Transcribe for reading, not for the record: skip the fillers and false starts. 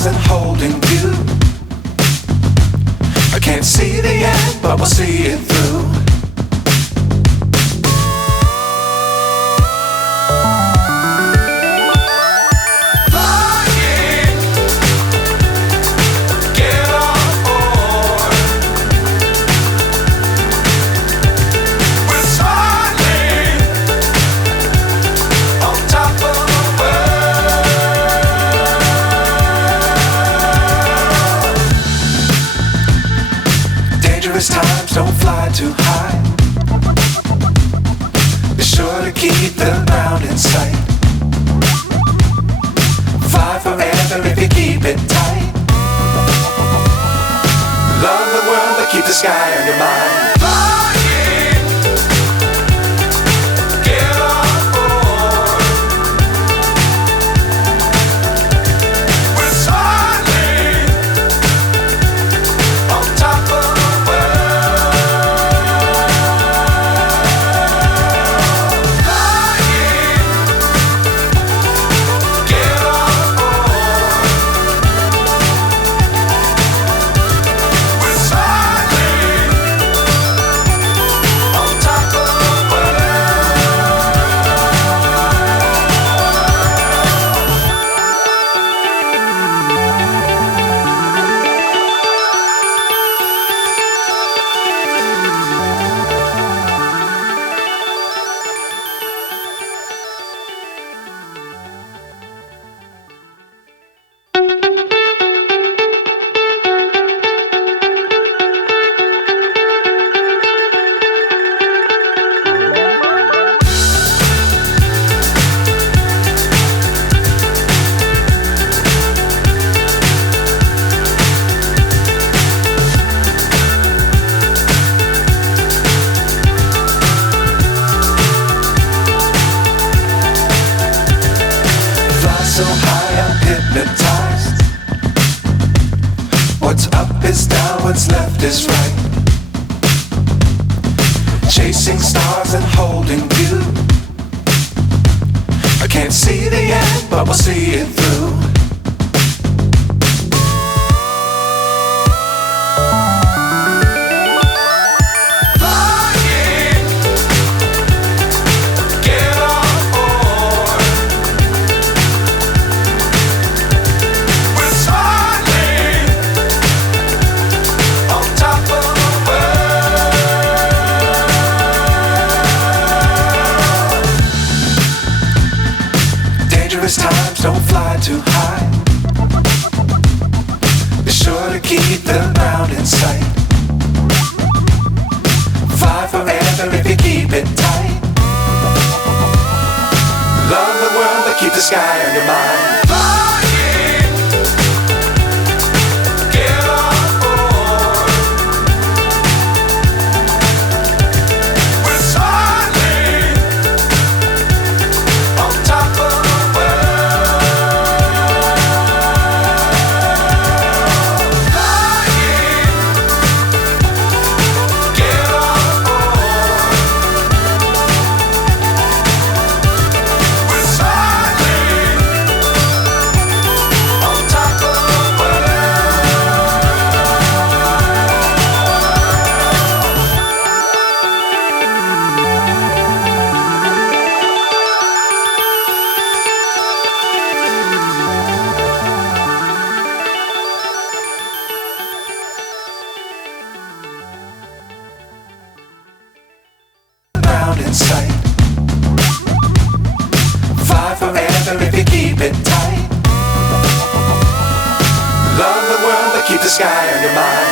stars and holding you. I can't see the end, but we'll see it through. Times don't fly too high. Be sure to keep the ground in sight. Fly forever if you keep it tight. Love the world but keep the sky on your mind. So high I'm hypnotized. What's up is down, what's left is right. Chasing stars and holding you. I can't see the end, but we'll see it through. Times don't fly too high. Be sure to keep the ground in sight. Fly forever if you keep it tight. Love the world but keep the sky on your mind. In sight. Fly forever if you keep it tight. Love the world but keep the sky on your mind.